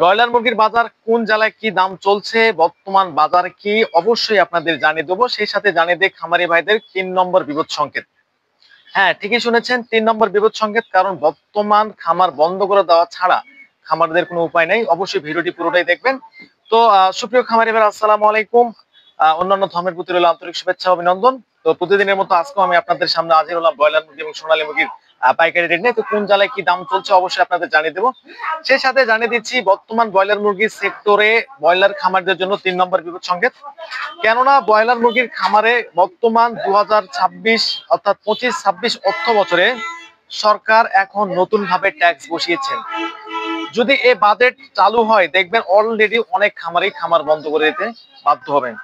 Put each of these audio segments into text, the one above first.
Broiler মুরগির বাজার কোন জেলায় কি দাম চলছে, বর্তমান বাজার কি, অবশ্যই আপনাদের জানিয়ে দেবো। সেই সাথে জানিয়ে দেয় খামারি ভাইদের 3 নম্বর বিপদ সংকেত। হ্যাঁ, ঠিকই শুনেছেন, 3 নম্বর বিপদ সংকেত। কারণ বর্তমান খামার বন্ধ করে দেওয়া ছাড়া খামারদের কোনো উপায় নেই। অবশ্যই ভিডিওটি পুরোটাই দেখবেন। তো সুপ্রিয় খামারি ভাই, আসসালামু আলাইকুম। অন্যান্য ধর্মের প্রতি রইল আন্তরিক শুভেচ্ছা অভিনন্দন। তো প্রতিদিনের মতো আজকেও আমি আপনাদের সামনে হাজির হলাম ব্রয়লার মুরগি এবং সোনালী মুরগির পাইকারি রেট নিয়ে। তো কোন জেলায় কি দাম চলছে অবশ্যই আপনাদের জানিয়ে দেবো। সেই সাথে জানিয়ে দিচ্ছি বর্তমান ব্রয়লার মুরগির সেক্টরে ব্রয়লার খামারদের জন্য 3 নম্বর বিপদ সংকেত। কেননা ব্রয়লার মুরগির খামারে বর্তমান 2026 অর্থাৎ 25-26 অর্থ বছরে সরকার এখন নতুন ভাবে ট্যাক্স বসিয়েছেন। যদি এই বাজেট চালু হয়, দেখবেন অলরেডি অনেক খামারই খামার বন্ধ করে দিতে বাধ্য হবেন।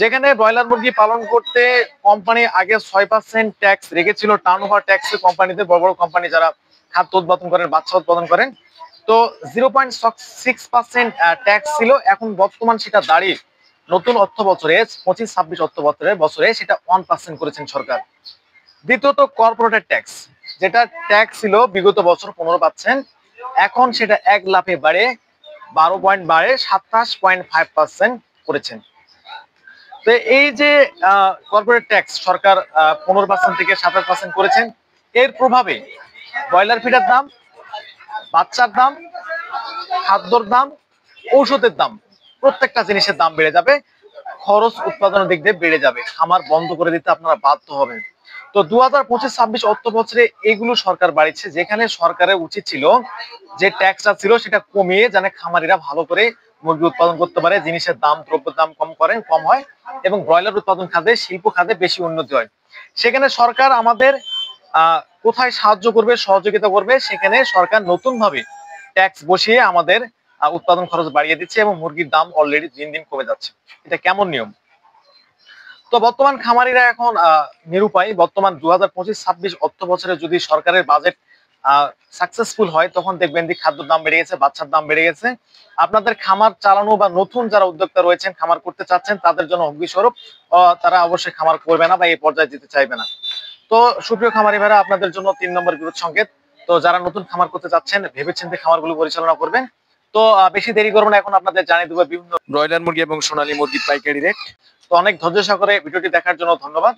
যেখানে ব্রয়লার মুরগি পালন করতে কোম্পানি আগে 6% ট্যাক্স রেখেছিল, টার্নওভার ট্যাক্স কোম্পানিতে, বড় বড় কোম্পানি যারা খাদ্য উৎপাদন করেন, বাচ্চা উৎপাদন করেন, তো 0.6% ট্যাক্স ছিল। এখন বর্তমান সেটা দাঁড়িয়ে নতুন অর্থ বছরে 25-26 অর্থ বছরে সেটা 1% করেছেন সরকার। দ্বিতীয়ত কর্পোরেট ট্যাক্স, যেটা ট্যাক্স ছিল বিগত বছর 15%, এখন সেটা এক লাফে বাড়ে 27.5% করেছেন। তো এই যে কর্পোরেট ট্যাক্স সরকার 15% থেকে 27% করেছেন, এর প্রভাবে ব্রয়লার ফিডের দাম, বাচ্চার দাম, খাদ্যর দাম, ঔষধের দাম, প্রত্যেকটা জিনিসের দাম বেড়ে যাবে। খরচ উৎপাদনের দিক দিয়ে বেড়ে যাবে। খামার বন্ধ করে দিতে আপনারা বাধ্য হবেন। তো 2025-26 অর্থ বছরে এগুলো সরকার বাড়িয়েছে, যেখানে সরকারের উচিত ছিল যে ট্যাক্সটা ছিল সেটা কমিয়ে যেন খামারিরা ভালো করে মুরগি উৎপাদন করতে পারে, জিনিসের দাম, দ্রব্যের দাম কম হয় এবং ব্রয়লার উৎপাদন খাতে, শিল্প খাতে বেশি উন্নতি হয়। সেখানে সরকার আমাদের কোথায় সাহায্য করবে, সহযোগিতা করবে, সেখানে সরকার নতুন ভাবে ট্যাক্স বসিয়ে আমাদের উৎপাদন খরচ বাড়িয়ে দিচ্ছে এবং মুরগির দাম অলরেডি দিন দিন কমে যাচ্ছে। এটা কেমন নিয়ম? তো বর্তমান খামারিরা এখন নিরুপায়। বর্তমান 2025-26 অর্থ বছরে যদি সরকারের বাজেট সাকসেসফুল হয়, তখন দেখবেন যে খাদ্যের দাম বেড়ে গেছে, বাচ্চার দাম বেড়ে গেছে। আপনাদের খামার চালানো বা নতুন যারা উদ্যোক্তা রয়েছেন, খামার করতে চাচ্ছেন, তাদের জন্য হুমকি স্বরূপ তারা অবশ্যই খামার করবে না বা এই পর্যায়ে যেতে চাইবে না। তো সুপ্রিয় খামারি ভাইরা, আপনাদের জন্য 3 নম্বর বিপদ সংকেত। তো যারা নতুন খামার করতে চাচ্ছেন, ভেবেচিন্তে খামারগুলো পরিচালনা করবেন। তো বেশি দেরি করবো না, এখন আপনাদের জানিয়ে দেবো বিভিন্ন ব্রয়লার মুরগি এবং সোনালী মুরগির পাইকারি রেট। তো অনেক ধৈর্য সহকারে ভিডিওটি দেখার জন্য ধন্যবাদ।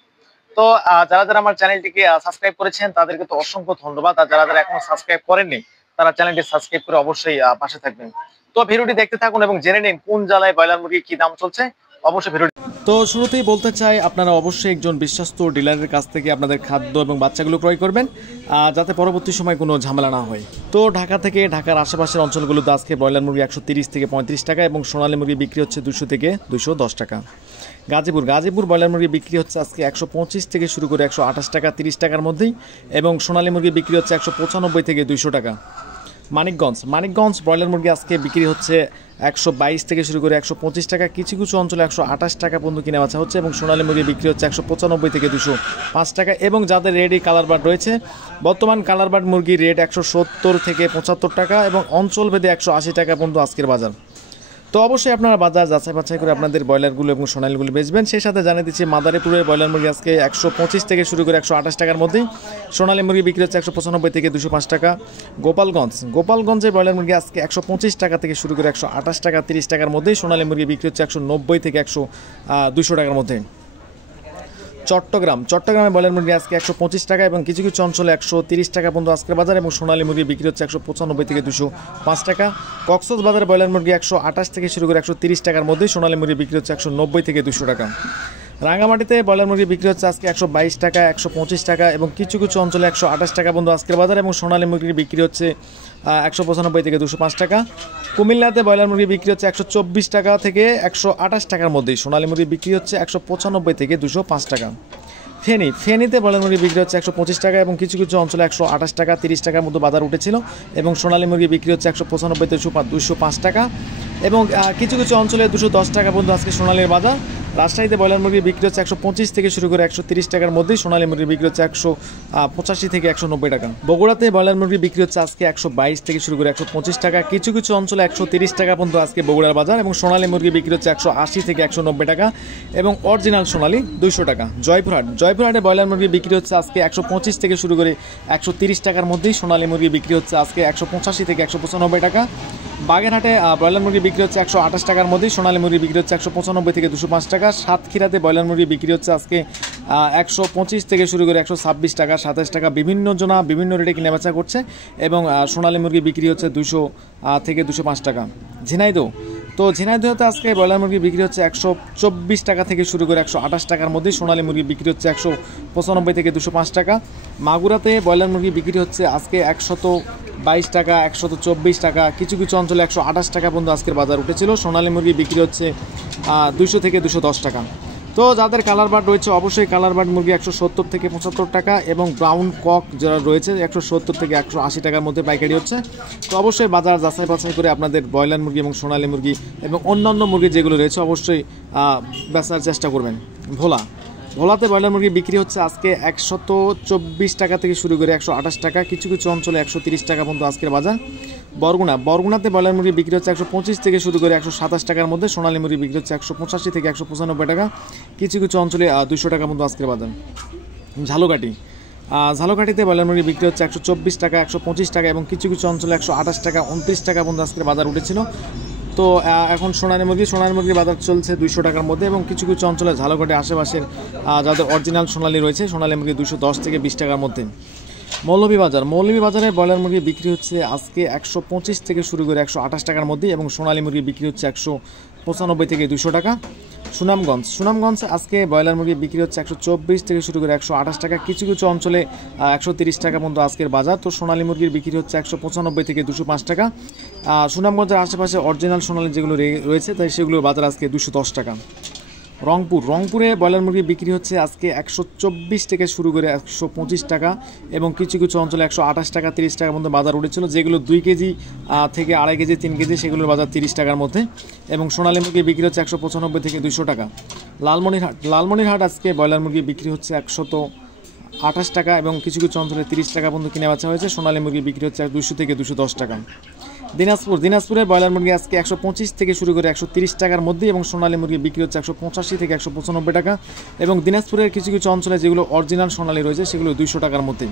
তো যারা যারা আমার চ্যানেলটিকে সাবস্ক্রাইব করেছেন তাদেরকে তো অসংখ্য ধন্যবাদ। আর যারা যারা এখনো সাবস্ক্রাইব করেননি, তারা চ্যানেলটি সাবস্ক্রাইব করে অবশ্যই পাশে থাকবেন। তো ভিডিওটি দেখতে থাকুন এবং জেনে নিন কোন জেলায় ব্রয়লার মুরগি কি দাম চলছে। অবশ্যই ভিডিওটি। তো শুরুতেই বলতে চাই, আপনারা অবশ্যই একজন বিশ্বস্ত ডিলারের কাছ থেকে আপনাদের খাদ্য এবং বাচ্চাগুলো ক্রয় করবেন, যাতে পরবর্তী সময় কোনো ঝামেলা না হয়। তো ঢাকা থেকে ঢাকার আশেপাশের অঞ্চলগুলোতে আজকে ব্রয়লার মুরগি 130 থেকে 35 টাকা এবং সোনালী মুরগি বিক্রি হচ্ছে 200 থেকে 210 টাকা। গাজীপুর ব্রয়লার মুরগি বিক্রি হচ্ছে আজকে 125 থেকে শুরু করে 128 টাকা 30 টাকার মধ্যেই, এবং সোনালী মুরগি বিক্রি হচ্ছে 195 থেকে 200 টাকা। মানিকগঞ্জ ব্রয়লার মুরগি আজকে বিক্রি হচ্ছে 122 থেকে শুরু করে 125 টাকা, কিছু কিছু অঞ্চলে 128 টাকা পর্যন্ত কিনে বেচা হচ্ছে, এবং সোনালী মুরগি বিক্রি হচ্ছে 195 থেকে 205 টাকা। এবং যাদের রেডি কালার বার্ড রয়েছে, বর্তমান কালার বার্ড মুরগির রেট 170 থেকে 75 টাকা এবং অঞ্চলভেদে 180 টাকা পর্যন্ত আজকের বাজার। তো অবশ্যই আপনারা বাজার যাচাই বাছাই করে আপনাদের ব্রয়লারগুলো এবং সোনালীগুলো বেচবেন। সেই সাথে জানিয়ে দিচ্ছি, মাদারীপুরের ব্রয়লার মুরগি আজকে 125 থেকে শুরু করে 128 টাকার মধ্যেই, সোনালী মুরগি বিক্রি হচ্ছে 195 থেকে 205 টাকা। গোপালগঞ্জের ব্রয়লার মুরগি আজকে 125 টাকা থেকে শুরু করে 128 টাকা 30 টাকার মধ্যেই, সোনালী মুরগি বিক্রি হচ্ছে 190 থেকে 200 টাকার মধ্যে। চট্টগ্রামে ব্রয়লার মুরগি আজকে 125 টাকা এবং কিছু কিছু অঞ্চলে 130 টাকা পর্যন্ত আজকের বাজার, এবং সোনালী মুরগি বিক্রি হচ্ছে 195 থেকে 205 টাকা। কক্সবাজারে ব্রয়লার মুরগি 128 থেকে শুরু করে 130 টাকার মধ্যে, সোনালী মুরগি বিক্রি হচ্ছে 190 থেকে 200 টাকা। রাঙ্গামাটিতে ব্রয়লার মুরগি বিক্রি হচ্ছে আজকে 122 টাকা 125 টাকা এবং কিছু কিছু অঞ্চলে 128 টাকা পর্যন্ত আজকের বাজার, এবং সোনালী মুরগি বিক্রি হচ্ছে 195 থেকে 205 টাকা। কুমিল্লাতে ব্রয়লার মুরগি বিক্রি হচ্ছে 124 টাকা থেকে 128 টাকার মধ্যেই, সোনালী মুরগি বিক্রি হচ্ছে 195 থেকে 205 টাকা। ফেনীতে ব্রয়লার মুরগি বিক্রি হচ্ছে 125 টাকা এবং কিছু কিছু অঞ্চলে 128 টাকা 30 টাকার মতো বাজার উঠেছিল, এবং সোনালী মুরগি বিক্রি হচ্ছে 195 থেকে 205 টাকা এবং কিছু কিছু অঞ্চলে 210 টাকা পর্যন্ত আজকে সোনালীর বাজার। রাজশাহীতে ব্রয়লার মুরগি বিক্রি হচ্ছে 125 থেকে শুরু করে 130 টাকার মধ্যেই, সোনালী মুরগি বিক্রি হচ্ছে 185 থেকে 190 টাকা। বগুড়াতে ব্রয়লার মুরগি বিক্রি হচ্ছে আজকে 122 থেকে শুরু করে 125 টাকা, কিছু কিছু অঞ্চলে 130 টাকা পর্যন্ত আজকে বগুড়ার বাজার, এবং সোনালী মুরগি বিক্রি হচ্ছে 180 থেকে 190 টাকা এবং অরিজিনাল সোনালী 200 টাকা। জয়পুরহাটে ব্রয়লার মুরগি বিক্রি হচ্ছে আজকে 125 থেকে শুরু করে 130 টাকার মধ্যেই, সোনালী মুরগি বিক্রি হচ্ছে আজকে 185 থেকে 195 টাকা। বাগেরহাটে ব্রয়লার মুরগি বিক্রি হচ্ছে 128 টাকার মধ্যেই, সোনালী মুরগি বিক্রি হচ্ছে 195 থেকে 205 টাকা। সাতক্ষীরাতে ব্রয়লার মুরগি বিক্রি হচ্ছে আজকে 125 থেকে শুরু করে 126 টাকা, 27 টাকা। বিভিন্ন জনা বিভিন্ন রেটে কেনাবেচা করছে এবং সোনালী মুরগি বিক্রি হচ্ছে 200 থেকে 205 টাকা। ঝিনাইদহ, তো ঝিনাইদহতে আজকে ব্রয়লার মুরগি বিক্রি হচ্ছে 124 টাকা থেকে শুরু করে 128 টাকার মধ্যে, সোনালী মুরগি বিক্রি হচ্ছে 195 থেকে 205 টাকা। মাগুরাতে ব্রয়লার মুরগি বিক্রি হচ্ছে আজকে 122 টাকা, 124 টাকা, কিছু কিছু অঞ্চলে 128 টাকা পর্যন্ত আজকের বাজার উঠেছিল। সোনালী মুরগি বিক্রি হচ্ছে 200 থেকে 210 টাকা। তো যাদের কালার বার্ড রয়েছে অবশ্যই কালার বার্ড মুরগি 170 থেকে 75 টাকা এবং ব্রাউন কক যারা রয়েছে 170 থেকে 180 টাকার মধ্যে পাইকারি হচ্ছে। তো অবশ্যই বাজার যাচাই বাছাই করে আপনাদের ব্রয়লার মুরগি এবং সোনালী মুরগি এবং অন্যান্য মুরগি যেগুলো রয়েছে অবশ্যই বেচার চেষ্টা করবেন। ভোলাতে ব্রয়লার মুরগি বিক্রি হচ্ছে আজকে 124 টাকা থেকে শুরু করে 128 টাকা, কিছু কিছু অঞ্চলে 130 টাকা পর্যন্ত আজকের বাজার। বরগুনাতে ব্রয়লার মুরগি বিক্রি হচ্ছে 125 থেকে শুরু করে 127 টাকার মধ্যে, সোনালী মুরগি বিক্রি হচ্ছে 185 থেকে 195 টাকা, কিছু কিছু অঞ্চলে 200 টাকা পর্যন্ত আজকের বাজার। ঝালকাঠিতে ব্রয়লার মুরগি বিক্রি হচ্ছে 124 টাকা, 125 টাকা এবং কিছু কিছু অঞ্চলে 128 টাকা, 29 টাকা পর্যন্ত আজকের বাজার উঠেছিল। তো এখন সোনালী মুরগির বাজার চলছে 200 টাকার মধ্যে এবং কিছু কিছু অঞ্চলে ঝালকাঠি আশেপাশের যাদের অরিজিনাল সোনালী রয়েছে সোনালী মুরগি 210 থেকে 20 টাকার মধ্যে। মৌলভীবাজারে ব্রয়লার মুরগি বিক্রি হচ্ছে আজকে 125 থেকে শুরু করে 128 টাকার মধ্যে এবং সোনালী মুরগি বিক্রি হচ্ছে 195 থেকে 200 টাকা। সুনামগঞ্জ আজকে ব্রয়লার মুরগি বিক্রি হচ্ছে 124 থেকে শুরু করে 128 টাকা, কিছু কিছু অঞ্চলে 130 টাকা পর্যন্ত আজকের বাজার। তো সোনালী মুরগির বিক্রি হচ্ছে 195 থেকে 205 টাকা। সুনামগঞ্জের আশেপাশে অরিজিনাল সোনালী যেগুলো রয়েছে তাই সেগুলোর বাজার আজকে 210 টাকা। রংপুরে ব্রয়লার মুরগি বিক্রি হচ্ছে আজকে 124 থেকে শুরু করে 125 টাকা এবং কিছু কিছু অঞ্চলে 128 টাকা 30 টাকার মধ্যে বাজার উঠেছিল। যেগুলো 2 কেজি থেকে 2.5 কেজি 3 কেজি সেগুলোর বাজার 30 টাকার মধ্যে এবং সোনালী মুরগি বিক্রি হচ্ছে 195 থেকে 200 টাকা। লালমনিরহাট আজকে ব্রয়লার মুরগি বিক্রি হচ্ছে 128 টাকা এবং কিছু কিছু অঞ্চলে 30 টাকা পর্যন্ত কিনে বেচা হয়েছে। সোনালী মুরগি বিক্রি হচ্ছে 200 থেকে 210 টাকা। দিনাজপুরে ব্রয়লার মুরগি আজকে 125 থেকে শুরু করে 130 টাকার মধ্যে এবং সোনালী মুরগি বিক্রি হচ্ছে 185 থেকে 195 টাকা এবং দিনাজপুরের কিছু কিছু অঞ্চলে যেগুলো অরিজিনাল সোনালী রয়েছে সেগুলো 200 টাকার মধ্যে।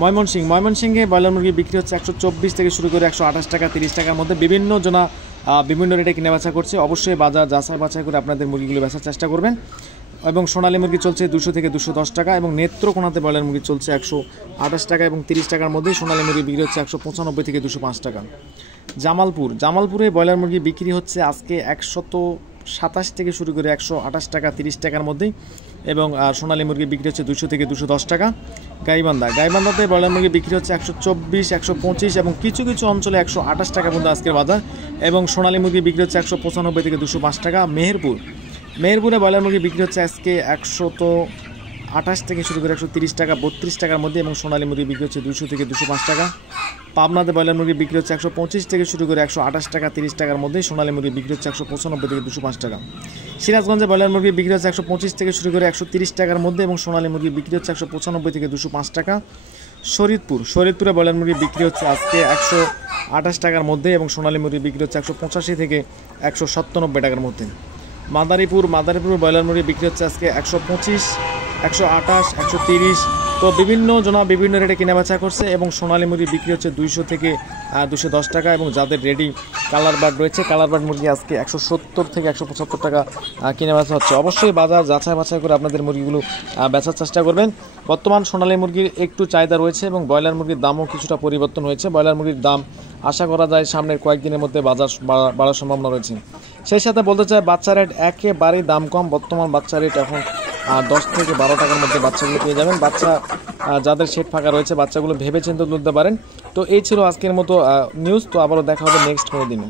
ময়মনসিংহে ব্রয়লার মুরগি বিক্রি হচ্ছে 124 থেকে শুরু করে 128 টাকা 30 টাকার মধ্যে। বিভিন্ন জনা বিভিন্ন রেটে কিনে বেচা করছে, অবশ্যই বাজার যাচাই বাছাই করে আপনাদের মুরগিগুলো বেচার চেষ্টা করবেন। এবং সোনালী মুরগি চলছে 200 থেকে 210 টাকা এবং নেত্রকোনাতে ব্রয়লার মুরগি চলছে 128 টাকা এবং 30 টাকার মধ্যে, সোনালী মুরগি বিক্রি হচ্ছে 195 থেকে 205 টাকা। জামালপুরে ব্রয়লার মুরগি বিক্রি হচ্ছে আজকে 127 থেকে শুরু করে 128 টাকা 30 টাকার মধ্যেই এবং সোনালী মুরগি বিক্রি হচ্ছে 200 থেকে 210 টাকা। গাইবান্ধাতে ব্রয়লার মুরগি বিক্রি হচ্ছে 124, 125 এবং কিছু কিছু অঞ্চলে 128 টাকা পর্যন্ত আজকের বাজার এবং সোনালী মুরগি বিক্রি হচ্ছে 195 থেকে 205 টাকা। মেহেরপুরে ব্রয়লার মুরগি বিক্রি হচ্ছে আজকে 128 থেকে শুরু করে 130 টাকা 32 টাকার মধ্যে এবং সোনালী মুরগি বিক্রি হচ্ছে 200 থেকে 205 টাকা। পাবনাতে ব্রয়লার মুরগি বিক্রি হচ্ছে 125 থেকে শুরু করে 128 টাকা 30 টাকার মধ্যে, সোনালী মুরগি বিক্রি হচ্ছে 195 থেকে 205 টাকা। সিরাজগঞ্জে ব্রয়লার মুরগি বিক্রি হচ্ছে 125 থেকে শুরু করে 130 টাকার মধ্যে এবং সোনালী মুরগি বিক্রি হচ্ছে 195 থেকে 205 টাকা। শরীয়তপুরে ব্রয়লার মুরগি বিক্রি হচ্ছে আজকে 128 টাকার মধ্যে এবং সোনালী মুরগি বিক্রি হচ্ছে 185 থেকে 197 টাকার মধ্যে। মাদারীপুর ব্রয়লার মুরগি বিক্রি হচ্ছে আজকে 125, 128, 130। তো বিভিন্ন জনা বিভিন্ন রেটে কেনা বেচা করছে এবং সোনালী মুরগি বিক্রি হচ্ছে 200 থেকে 210 টাকা এবং যাদের রেডি কালার বার্ড রয়েছে কালার বার্ড মুরগি আজকে 170 থেকে 175 টাকা কেনা বেচা হচ্ছে। অবশ্যই বাজার যাচাই বাছাই করে আপনাদের মুরগিগুলো বেচার চেষ্টা করবেন। বর্তমান সোনালী মুরগির একটু চাহিদা রয়েছে এবং ব্রয়লার মুরগির দামও কিছুটা পরিবর্তন হয়েছে। ব্রয়লার মুরগির দাম আশা করা যায় সামনের কয়েকদিনের মধ্যে বাজার বাড়ার সম্ভাবনা রয়েছে। সেই সাথে বলতে চাই বাচ্চা রেট একেবারেই দাম কম। বর্তমান বাচ্চা রেট এখন 10 থেকে 12 টাকার মধ্যে বাচ্চাগুলো পেয়ে যাবেন। বাচ্চা যাদের শেড ফাঁকা রয়েছে বাচ্চাগুলো ভেবে চিন্তে তুলতে পারেন। তো এই ছিল আজকের মতো নিউজ। তো আবারও দেখা হবে নেক্সট কোনো দিনে।